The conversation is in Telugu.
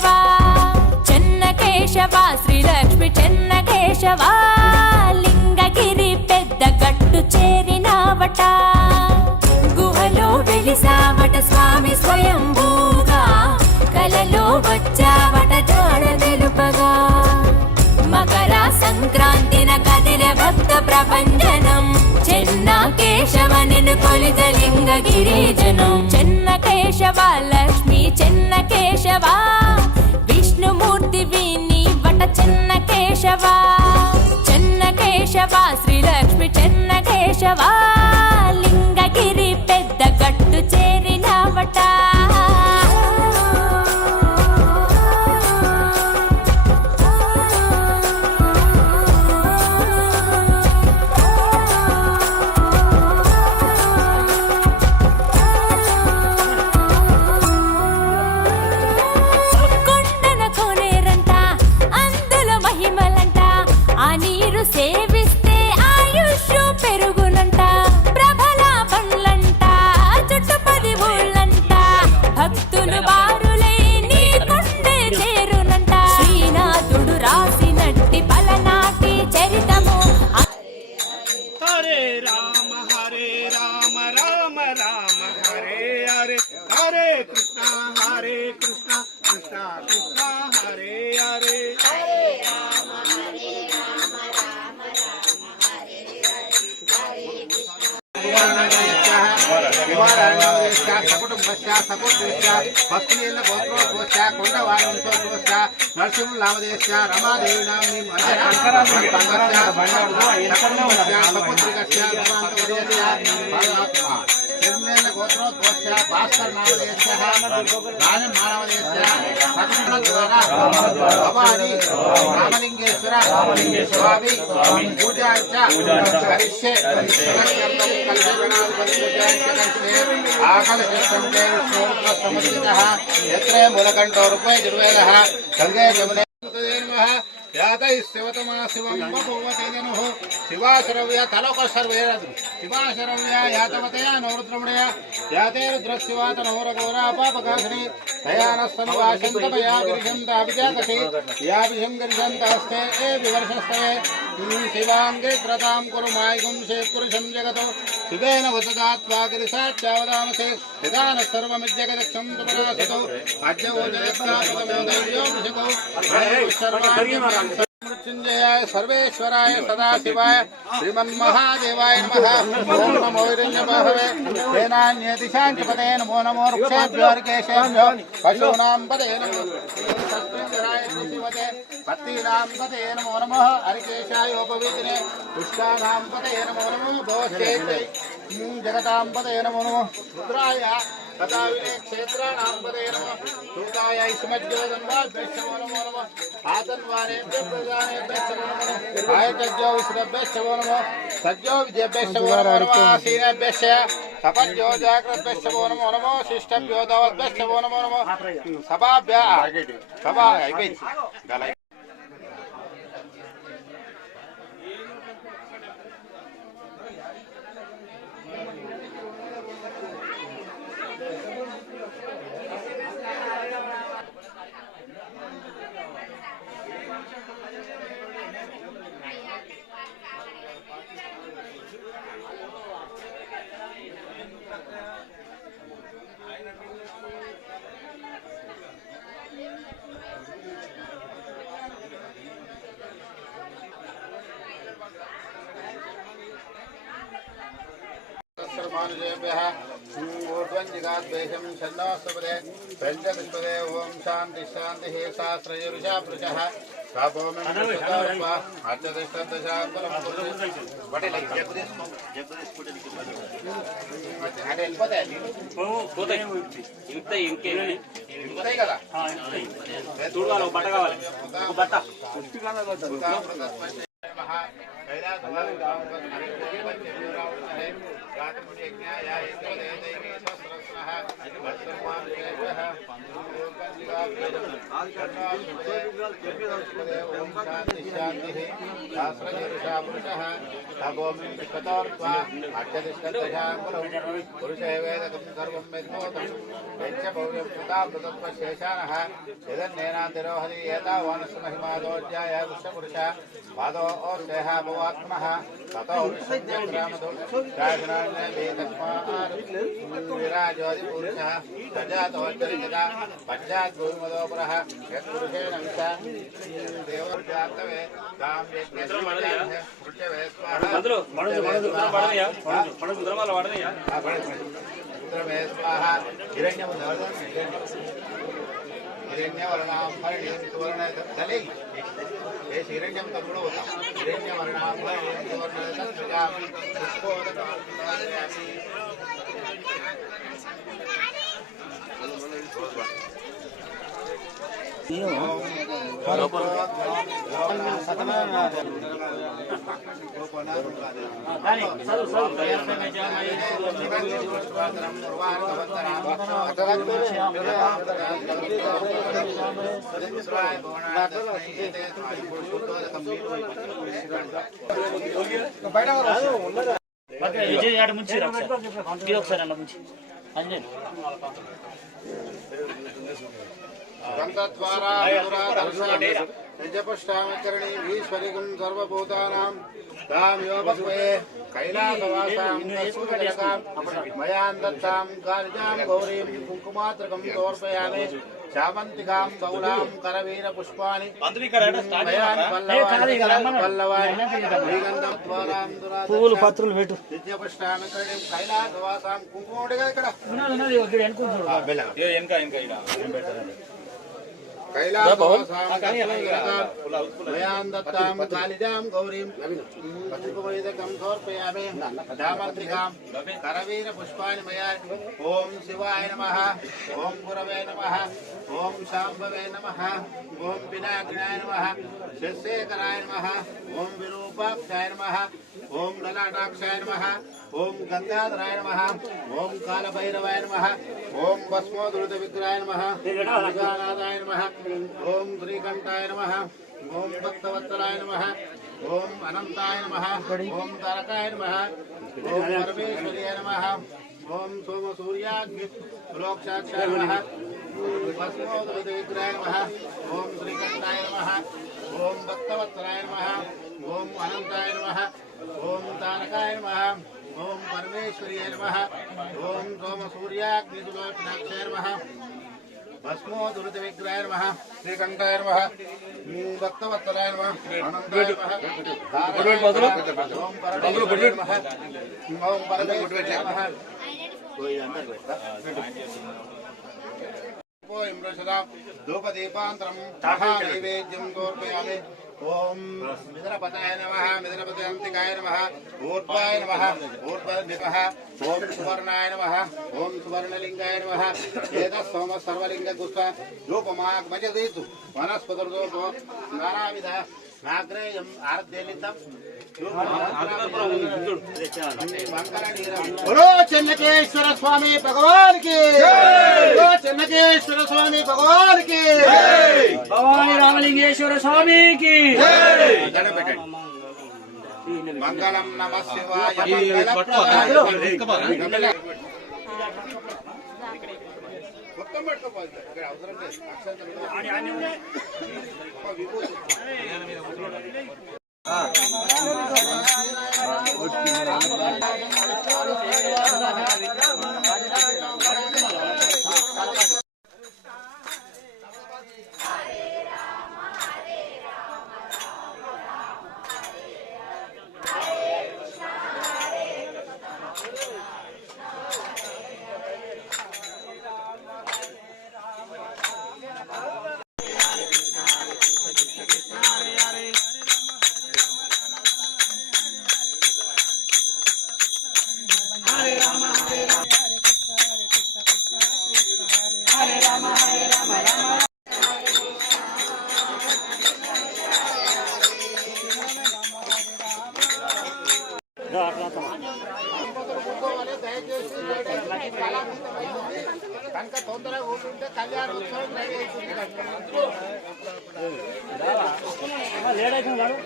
కేశవా చెన్న కేశవా శ్రీలక్ష్మి చెన్న కేశవా లింగగిరి పెద్ద గట్టు చేరినావట గుహలో వెలిసావట స్వామి స్వయంభూగా కలలో వచ్చావట జాడ తెలుపగా మకర సంక్రాంతిన కదిలే భక్త ప్రపంచనం చెన్న కేశవ నిన్ను కొలిత లింగగిరిజనం చెన్న కేశవ లక్ష్మి చెన్న కేశవ విష్ణుమూర్తి విని వట చెన్న కేశవ చెన్న కేశవ శ్రీలక్ష్మి చెన్న కేశవ లింగగిరి పెద్ద గట్టు చేరినవట సేవిస్తే ఆయుష్ పెరుగునంట ప్రభల పండ్లంట చుట్టుపది ఊళ్ళంట భక్తులు బారులై నీ కొండే చేరునంట శ్రీనాథుడు రాసినట్టి పలనాటి చరితము హరే రామ రామ రామ హరే హరే హరే కృష్ణ కృష్ణ కృష్ణ హరే హరే నరసింహ లామదేశ రమాదేవి గోత్రోత్వక్ష భాస్కర్ నామదేశ రాజం మానవదేశ భవాని రామలింగేశ్వర స్వామి పూజాంచ కరిష్యే ఆకలశంతే విష్ణురుద్రసముద్రితః యత్రే మూలకంఠో రూపే దుర్వేదః గంగే జమునే యాతైస్యవతమా శివం బభూవతేజనుః శివాశరవ్య తలోక సర్వేరదు శివాశరవ్య యాతవతయా నవరుద్రమణయ యాతే రుద్రశివాత నవరఘోరా పాపకాశిని దయానస్తనువాశంతమయా గిరిశం తాభిజాతసి యాభిషం గిరిశంతహస్తే ఏ వివర్షస్తే శివాంగే క్రతాం కురు మాయిగుం పురుషం జగతో శివేన వతదాత్వా గిరిశాచ్యావదామసే నిదాన సర్వమిజ్జగదక్షం తుపరాసతో అద్యవోజయస్కాపదమోదర్యో వృషకో మృత్యుంజయాయ సర్వేశ్వరాయ సదాశివాయ శ్రీమన్మహాదేవాయ నమః ఓం నమో హిరణ్యబాహవే సేనాన్యేతి శాంతిపదే నమో నమో వృక్షేభ్యోర్కేశేభ్యో పశూనాం పదే నమో సత్యంజరాయ శివతే పత్తీనాం పదే నమో నమః హరికేశాయోపవీతినే పుష్పానాం పదే నమో నమో భోశ్చేతే జగతాం పదే నమో నమో రుద్రాయ తదావినే క్షేత్రాణాం పదే నమః సూతాయ ఇస్మజ్యోదన్వాభ్యశ్చ నమో నమః ఆతన్వానేభ్యః ప్రజానేభ్యశ్చ నమో నమః ఆయతజ్జో విశ్రభ్యశ్చ నమో సజ్జో విద్యభ్యశ్చ నమో ఆసీనేభ్యశ్చ సపజ్జో జాగ్రత్భ్యశ్చ నమో నమో శిష్టభ్యో దవద్భ్యశ్చ నమో నమో సభాభ్య సభా అయిపోయింది ऊर्ध्वंजिगाद्वेषं छन्नोऽस्तपदे पञ्चविष्पदे ओम शांति शांति शास्त्रयुषा पुरुषः पादो स्नेह भवात्मः ततो विराजोदिपुरुषः सजातोच्चरिता पश्चाद्भूमिमदोपरः यत्पुरुषेण देवोर्जातवे तां यज्ञस्मृत्यवे स्वाहा स्वाहा हिरण्यवर्णांभरणीं सुवर्णदले हे हिरण्यं तत्पुरो होता हिरण्यवर्णांभरणीं सुवर्णदलसृजां पुष्पोदकां విజయ్ ఆడ ముంచి ఒకసారి అలా ముంచి అంజన్ गन्धद्वारा निजपुष्टामचरणी ईश्वरिकं सर्वभूतानां तां योपक्वे कैलासवासां मया दत्तां कालिजां गौरीं कुङ्कुमात्रकं समर्पयामि शामन्तिकां बहुलां करवीरपुष्पाणि పూలు పత్రులు పెట్టు నిజపుష్టామచరణి कैलासवासां कुङ्कुमोडिगा ఇక్కడ कैलासवासां दत्तां कालिजां गौरीं कुङ्कुमैदकं समर्पयामि दामन्त्रिकां करवीरपुष्पाणि मया ॐ शिवाय नमः ॐ गुरवे नमः ॐ शाम्भवे नमः ॐ पिनाकिनाय नमः शिवशेखराय नमः ॐ विरूपाक्षाय नमः ॐ ललाटाक्षाय नमः ॐ गंगाधराय नमः ॐ कालभैरवाय नमः ॐ भस्मोद्धृतविग्रहाय नमः गणानाथाय नमः ॐ श्रीकण्ठाय नमः ॐ भक्तवत्सलाय नमः ॐ अनन्ताय नमः ॐ तारकाय नमः ॐ परमेश्वर्याय नमः ॐ सोमसूर्याग्निलोक्षाक्षाय नमः भस्मोद्धृतविग्रहाय नमः ॐ श्रीकण्ठाय नमः ॐ भक्तवत्सलाय नमः ॐ अनन्ताय नमः ॐ तारकाय नमः ओम परमेश्वर्याय नमः ओम सोमसूर्याग्निलोक्षाक्षाय नमः भस्मोद्धृतविग्रहाय नमः श्रीकण्ठाय नमः भक्तवत्सलाय नमः अनन्ताय नमः ओम परमेश्वर्याय नमः ओम परमेश्वर्याय नमः धूपदीपान्तरं महानैवेद्यं समर्पयामि ओम मित्रपताय नमः मित्रपतान्तिकाय नमः ऊर्ध्वाय नमः ऊर्ध्वनिभः ओम सुवर्णाय नमः ओम सुवर्णलिंगाय नमः एतत् सोम सर्वलिंगगुस्स रूपमाग्मजदीतु वनस्पतिर्दोषो नानाविध नाग्रेयं आर्द्यलितं बोलो चन्नकेश्वर स्वामी भगवान की बोलो चन्नकेश्वर स्वामी भगवान की భవాని రామలింగేశ్వర స్వామికి मंगलम नमः शिवाय కనుక తొందరగా కూర్చుంటే కళ్యాణోత్సవం రెడీ అవుతుంది కనుక లేట్ అవుతుంది